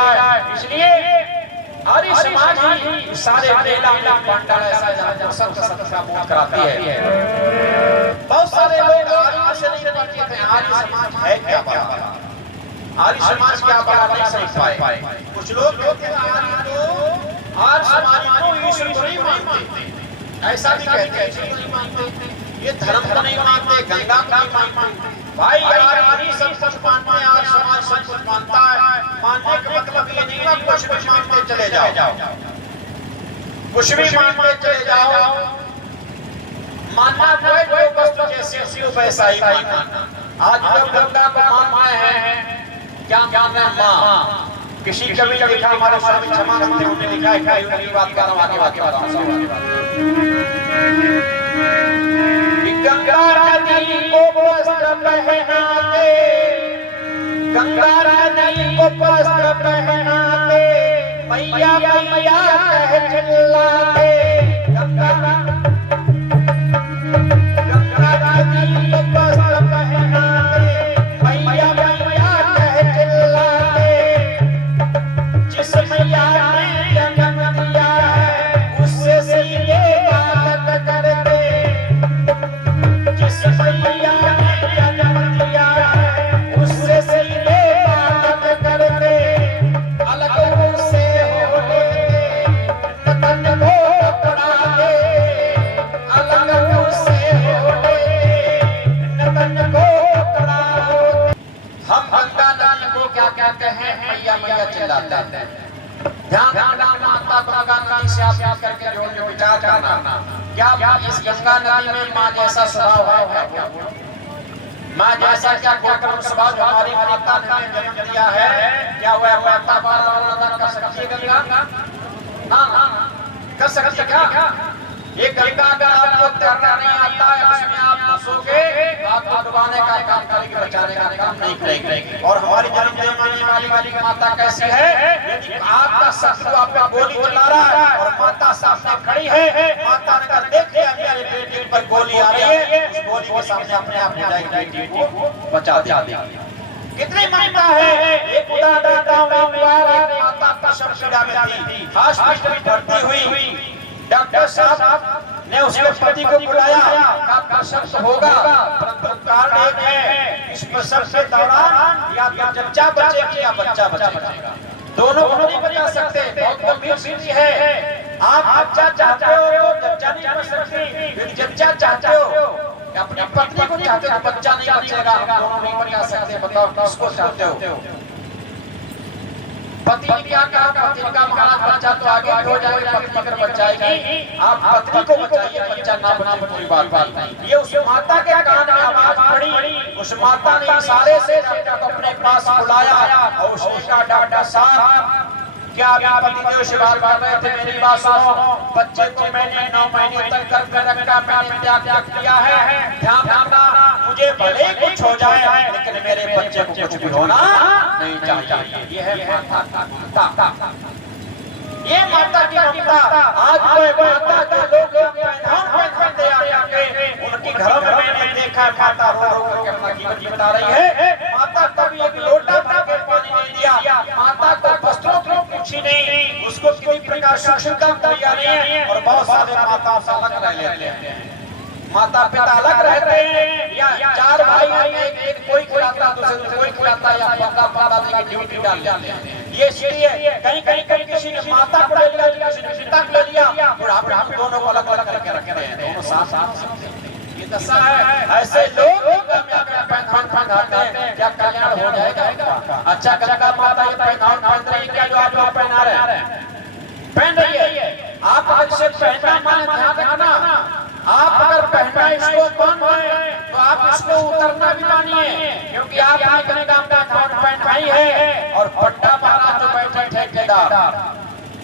जाए। इसलिए आर्य समाज ही सारे मेला में पंडाल ऐसा जहाँ सब का बोध कराती है। बहुत सारे लोग आर्य से नहीं समझते थे आर्य समाज है क्या बड़ा, आर्य समाज क्या बड़ा नहीं समझ पाए। कुछ लोग कहते हैं आर्य समाज को ईश्वर को नहीं मानते, ऐसा भी कहते हैं ईश्वर को नहीं मानते, ये धर्म को नहीं मानते, गंगा को नहीं मानते। भाई आर्य सब कुछ मानते हैं, आर्य समाज सब कुछ मानता है। मानने का मतलब ये नहीं है कुछ भी मानते चले जाओ, कुछ भी मानते चले जाओ। मानना कोई कोई वस्तु जैसे शिव वैसा ही मानना। आज लोग गंगा को मानते हैं, क्या मानते हैं माँ। किसी कवि ने लिखा, हमारे स्वामी क्षमानंद देव ने लिखा है, कई बात कर रहा हूँ, आगे गंगा नदी को वस्त्र पहनाते, गंगा नदी को वस्त्र पहनाते, मैया मैया कह चिल्लाते। गंगा नदी को वस्त्र पहनाते, मैया मैया कह चिल्लाते। जिस मैया ने जन्म दिया है उससे सीधे बात करते, जिस मैया ने जन्म दिया है उससे सीधे बात करते। अलग से होते तन को पकड़ाते, अलग से होते तन को पकड़ाते। हम गंगा नदी को क्या कहते हैं, मैया मैया चिल्लाते हैं। ध्यान रखना, माता को गंगा नदी से आप करके जोड़ने विचार करना। क्या इस गंगा नदी में माँ जैसा स्वभाव है? माँ जैसा क्या कोटम स्वभाव जो हमारी माता ने जन्म दिया है, क्या वह माता बार कर सकती है गंगा? ना कर सकती है क्या? ये गंगा अगर आपको तैरना नहीं आता है, उसमें आप फंसोगे तो आपको डुबाने का काम करेगी, बचाने का काम नहीं करेगी। और हमारी जन्म देने वाली माता कैसी है? यदि आपका शत्रु आप पे गोली चला रहा है और माता सामने खड़ी है, माता ने कहा देख लिया मेरे बेटे पर गोली आ रही है, उस गोली के सामने अपने आप बेटी को बचा देगी। कितनी मानता है? एक उदाहरण माता प्रसव पीड़ा में थी, हॉस्पिटल में भर्ती हुई। डॉक्टर साहब ने उसके पति को बुलाया, प्रसव होगा, परंतु कारण एक है, इस प्रसव के दौरान या तो जच्चा बचेगा या बच्चा बचेगा, दोनों को नहीं बचा सकते। बहुत गंभीर स्थिति है। आप बच्चा चाहते हो तो जच्चा नहीं बच सकती, जच्चा चाहते हो अपनी पत्नी को चाहते हो बच्चा नहीं बचेगा, दोनों नहीं बचा सकते। बताओ किसको चाहते हो? पति ने क्या कहा? पति का महाराज बच्चा तो आगे हो जाएगा, पत्नी अगर बच जाएगी, आप पत्नी को बचाइए, बच्चा ना बचे कोई बात नहीं। ये उस माता के कान में आवाज पड़ी, उस माता ने इशारे से डॉक्टर को अपने पास बुलाया और उसने कहा डॉक्टर साहब क्या पति देव से बात कर रहे थे, मेरी बात सुनो। बच्चे को मैंने 9 महीने तक गर्भ में रखा, मैंने त्याग किया है। ध्यान रखना, मुझे भले कुछ हो जाए लेकिन मेरे बच्चे को कुछ भी होना नहीं चाहिए। ये है माता का ममता, ये माता की ममता। आज कोई माता जो लोग पहनते आके उनकी घरों में मैंने देखा है, माता रो रो के अपना जीवन बिता रही है। माता कभी एक लोटा भर के पानी नहीं दिया, माता को वस्त्रों की पूछी नहीं, उसको किसी प्रकार सुरक्षा दिया नहीं है। और बहुत सारे माता अलग रह लेते हैं, माता पिता अलग रहते हैं, या 4 भाई एक कोई खिलाता दूसरे कोई खिलाता, या पता नहीं कि ड्यूटी डाल जाते हैं। ये सीढ़ी है, कहीं किसी ने माता को ले लिया, किसी ने पिता को ले लिया, बुढ़ापे हम दोनों को अलग अलग करके रखते हैं, दोनों साथ। ये दशा है। ऐसे लोग पहनाते हैं, क्या कल्याण हो जाएगा? अच्छा गंगा माता ये पहन रही क्या जो आप लोग पहना रहे हैं? पहन रही है। आप अगर इसे पहनना माने ध्यान रखना, आप अगर पहनना इसको कौन है तो आप इसको उतरना भी मानिए, क्योंकि आप गंगा माता पहनाई है। और पट्टा पारा जो बैठे ठेकेदार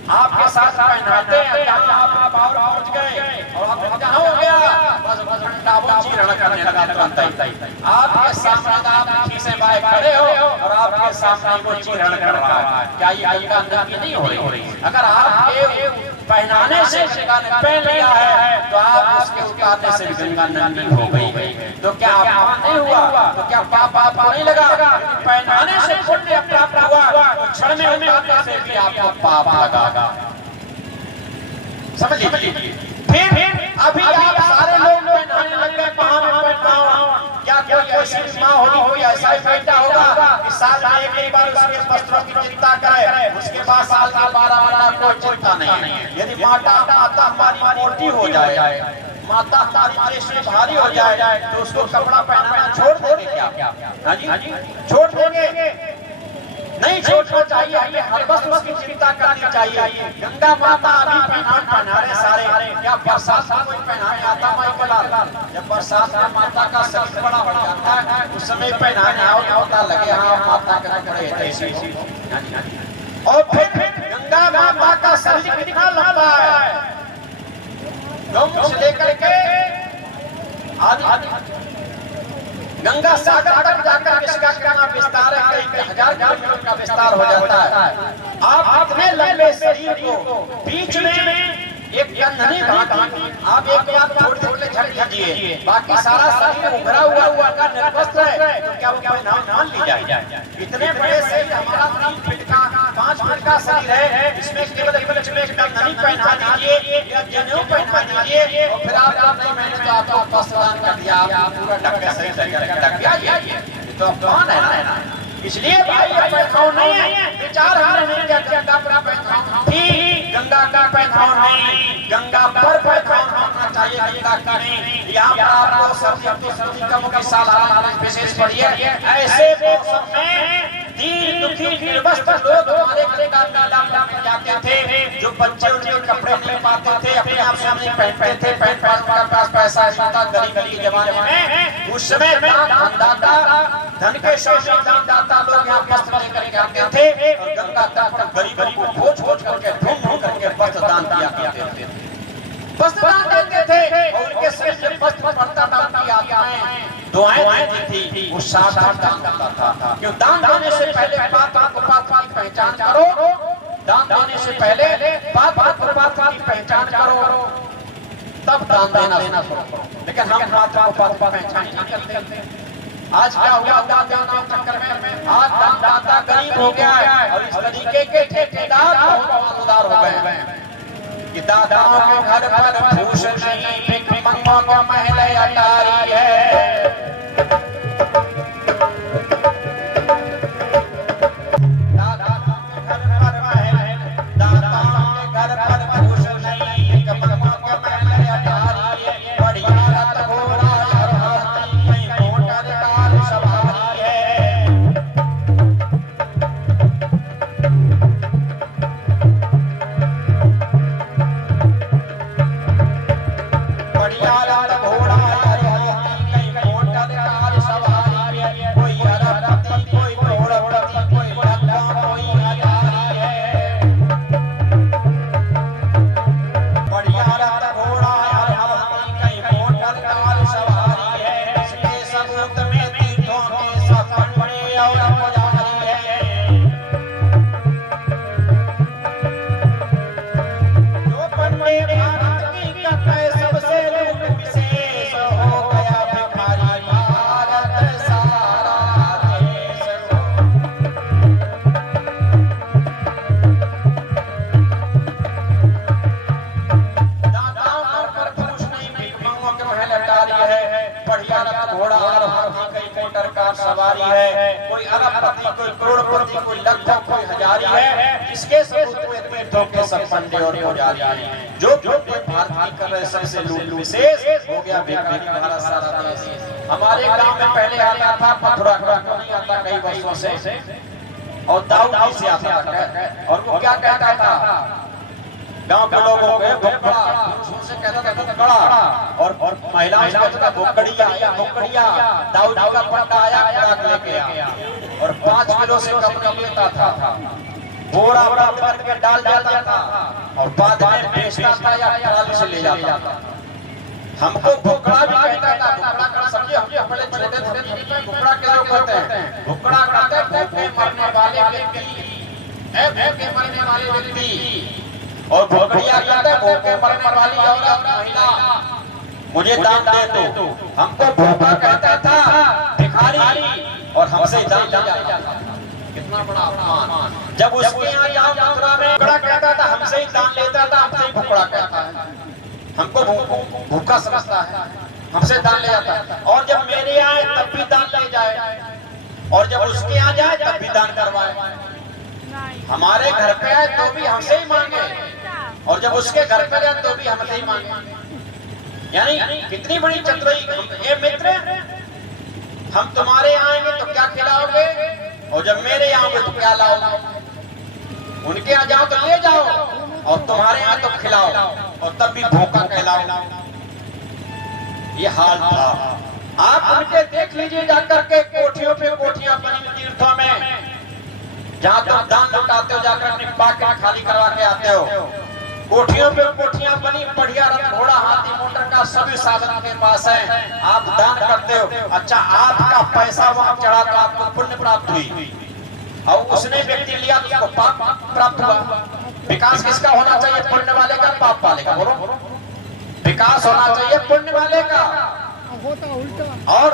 आपके साथ पहनाते हैं, आप पावर पहुंच गए और आप कहाँ हो गया, बस घंटा वो चीरण करने लगा तुरंत ही। आपके सामने आप खीसे बाएं खड़े हो और आपके सामने वो चीरण कर रहा है, क्या ये गंगा नदी नहीं हो रही? अगर आपके पहनाने से पहन लिया है तो आप उसके उतारने से भी गंगा नदी हो गई, तो क्या अपमान नहीं हुआ? तो क्या पाप नहीं लगा? पहनाने से पुण्य प्राप्त हुआ, क्षण में आपको पाप लगा। समझ लीजिए। फिर अभी आप सारे लोग पहनाने लग गए क्या कोई ऐसी माँ होगी, कोई ऐसा ही बेटा होगा कि साल में एक बार उसके वस्त्रों की चिंता करे, उसके बाद साल के 12 महीना कोई चिंता नहीं है। यदि माता हमारी मोटी हो जाए, माता हमारी से भारी हो जाए, तो उसको कपड़ा पहनाना छोड़ देंगे क्या? हाँ जी, छोड़ देंगे? नहीं छोड़ना चाहिए। हमें हर वक्त उसकी चिंता करनी चाहिए। गंगा माता अभी पहना रहे सारे, क्या बरसात में कोई पहनाने आता? माई बलाल, जब बरसात में माता का शरीर बड़ा हो जाता है, उस समय पहनाने आओ तो पता लगे हाँ माता के कपड़े ऐसे। और फिर गंगा माता का शरीर कितना लंबा है, गम से लेकर के आदि गंगा सागर तक जाकर इसका कितना विस्तार है, कई हजार किलोमीटर का विस्तार हो जाता है। आप इतने लंबे शरीर को बीच में एक कंधनी बांधी, आप एक बात छोटे झट लीजिए, बाकी सारा शरीर उभरा हुआ का निर्वस्त्र है, तो क्या वो मान ली जाए? इतने बड़े से हमारा 3 फीट का 5 फीट का शरीर है, इसमें केवल एक कंधनी पहना दीजिए या जनेऊ पहना दीजिए, और फिर आप नहीं मैंने तो आपको वस्त्रदान कर दिया, आप पूरा ढक सही ढक गया। ये तो कौन है ना? इसलिए भाई ये पैखाव नहीं है, विचार हमने नहीं किया गंगा पैखाव थी, गंगा का पैखाव नहीं, गंगा पर पैखाव होना चाहिए, गंगा का नहीं। यहाँ पर आपको सर्दी का मुख्य साल विशेष पढ़िए। ऐसे मौसम में दीन दुखी निर्वस्त्र लोग हमारे गंगा मेला में जाते थे, जो बच्चे उनके कपड़े नहीं पाते थे, अपने आप से नहीं पहनते थे, उनका पास पैसा था गरीबी के जमाने में, उस समय धन के स्वामी दानदाता लोग यहाँ वस्त्र लेकर के आते थे, और गंगा तट पर गरीबों को खोज करके ढूंढ करके वस्त्र दान किया करते थे, वस्त्र दान देते थे, और उनके शरीर से वस्त्र पड़ता था, उनकी आत्माएं दुआएं देती थी, वो साधारण दान करता था। क्यों? दान देने से पहले पात्र को पात्र की पहचान करो, दान देने से पहले पात्र को पात्र की पहचान करो, तब दान देना शुरू करो। लेकिन हम पात्र को पात्र पहचान नहीं करते। आज क्या हुआ? दान देने के चक्कर में आज दानदाता गरीब हो गया है, और इस तरीके के ठेकेदार बहुत उदार हो गए हैं कि दाताओं के घर पर भूषण नहीं, भिखमंगों को महल अटारी है। सवारी है, कोई अरबपति, कोई करोड़पति, कोई लखपति, कोई हजारी है, जिसके सबूत में तीर्थों के सब पंडे और पुजारी हैं। जो भारत की कर रहे सबसे लूट विशेष हो गया भिखारी भारत सारा देश। हमारे गांव में पहले आता था मथुरा का, नहीं आता कई वर्षों से, और दाऊदी से आता था, और वो क्या कहता था? गांव के लोगों को भुक्कड़ा से कहता था भुक्कड़ा, और महिलाओं से कहता था भुक्कड़िया या भुक्कड़िया। दाऊद का पंडा आया, खुराक लेके आया, और 5 किलो से कम कम लेता था, बोरा बंद करके डाल जाता था, और बाद में बेचता था या ट्राली से ले जाता था। हमको भुक्कड़ा भी कहता था। भुक्कड़ा का समझिए, हम पहले छोटे थे, भुक्कड़ा के लोग कहते हैं, भुक्कड़ा कहते हैं भूखे मरने वाले व्यक्ति, भूखे मरने वाले व्यक्ति। और भुक्कड़िया कहते हैं भूखे मरने वाली औरत, महिला, मुझे दान दे दो। हमको भूखा कहता था भिखारी, और हमसे दान ले जाता था। कितना बड़ा अपमान। जब उसके यहाँ जाओ मथुरा में, भुखड़ा कहता था हमसे ही दान लेता था, हमसे ही भुखड़ा कहता है, हमको भूखा समझता है, हमसे दान ले जाता है। और जब मेरे आए तब भी दान ले जाए, और जब उसके यहाँ जाए तब भी दान करवाए। हमारे घर पे आए तो भी हमसे ही मांगे, और जब उसके घर पे जाए तो भी हमसे ही मांगे। यानी कितनी बड़ी चतुराई। ये मित्र, हम तुम्हारे यहाँ आएंगे तो क्या खिलाओगे, और जब मेरे यहाँ आओगे तो क्या लाओगे। उनके यहाँ जाओ तो ले जाओ, और तुम्हारे यहाँ तो खिलाओ, और तब भी भूखा कहलाओ। ये हाल था। आप उनके देख लीजिए जाकर के, कोठियों पे कोठियां बनी तीर्थों में, जहाँ तुम दान लुटाते हो, जाकर अपनी पॉकेट खाली करवा के आते हो। कोठियों पे कोठियां बनी, बढ़िया रथ घोड़ा हाथी मोटर का सभी साधन के पास है, आप दान करते हो। अच्छा, आपका पैसा वहां चढ़ा तो आपको पुण्य प्राप्त हुई, और उसने व्यक्ति लिया तो उसको पाप प्राप्त हुआ। विकास किसका होना चाहिए, पुण्य वाले का पाप वाले का? बोलो, विकास होना चाहिए पुण्य वाले का, और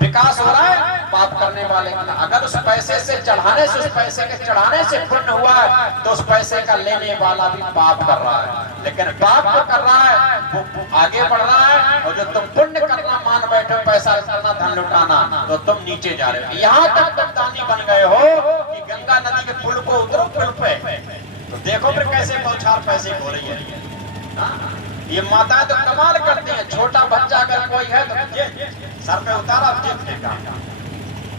विकास हो रहा है पाप करने वाले का। अगर उस पैसे से चढ़ाने से, उस पैसे के चढ़ाने से पुण्य हुआ है, तो उस पैसे का लेने वाला भी पाप कर रहा है। लेकिन पाप जो कर रहा है वो आगे बढ़ रहा है, और जो तुम पुण्य करना मान बैठे हो, पैसा करना, धन लुटाना, तो तुम नीचे जा रहे हो। यहाँ तक तुम दानी बन गए हो कि गंगा नदी के पुल को उतरो, पुल पे तो देखो फिर कैसे बौछार पैसे हो रही है। ये माता तो कमाल करती है। छोटा बच्चा अगर कोई है तो सर पे उतारा, जेब फेंका।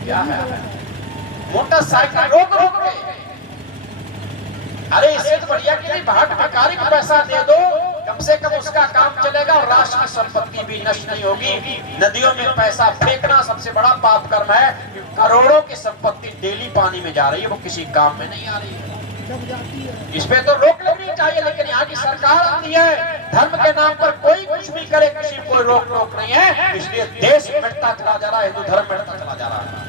क्या है, मोटरसाइकिल रोक रोक के, अरे इससे तो बढ़िया कि भाट भिखारी को पैसा दे दो, कम से कम उसका काम चलेगा और राष्ट्र की संपत्ति भी नष्ट नहीं होगी। नदियों में पैसा फेंकना सबसे बड़ा पाप कर्म है। करोड़ों की संपत्ति डेली पानी में जा रही है, वो किसी काम में नहीं आ रही है। इस पे तो रोक लगनी चाहिए, लेकिन यहाँ की सरकार आती है, धर्म के नाम पर कोई कुछ भी करे, किसी को रोक नहीं है। इसलिए देश मिटता चला जा रहा है, हिंदू धर्म मिटता चला जा रहा है।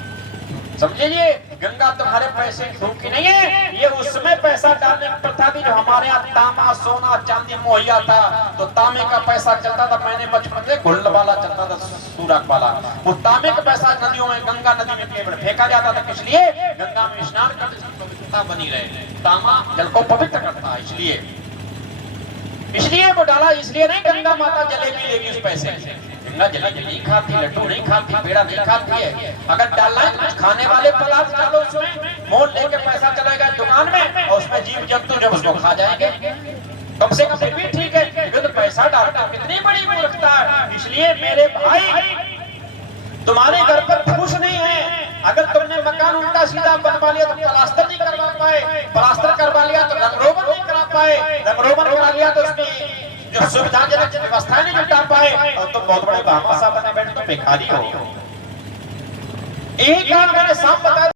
समझिए, गंगा तुम्हारे पैसे की भूखी नहीं है। ये उसमें पैसा डालने की प्रथा थी जो हमारे यहाँ तांबा सोना चांदी मुहैया था, तो तांबे का पैसा चलता था। मैंने बचपन से गुल्ल वाला चलता था, सूरक वाला, वो तांबे का पैसा नदियों में, गंगा नदी में केवल फेंका जाता था। इसलिए गंगा में स्नान करते पवित्रता बनी रहे। तांबा जल को पवित्र करता है, इसलिए वो डाला। इसलिए नहीं गंगा माता जलेबी लेगी उस पैसे से। गंगा जलेबी नहीं खाती, लड्डू नहीं खाती, पेड़ा नहीं खाती है। अगर डालना है कुछ खाने वाले पदार्थ डालो उसमें, मोल लेके पैसा चला गया दुकान में, और उसमें जीव जंतु जब उसको खा जाएंगे, कम से कम फिर भी ठीक है। लेकिन तो पैसा डालना कितनी बड़ी मूर्खता है। इसलिए मेरे भाई, तुम्हारे घर पर फूस नहीं है। अगर तुमने मकान उल्टा सीधा बनवा लिया तो प्लास्टर नहीं करवा पाए, प्लास्टर करवा लिया तो रंगरोगन नहीं करा पाए, रंगरोगन करा लिया तो उसकी जो सुविधाजनक व्यवस्थाएं नहीं जुटा पाए, और तुम बहुत बड़े भामाशाह बने बैठे, तो भिखारी हो। यही काम मैंने साफ बताया।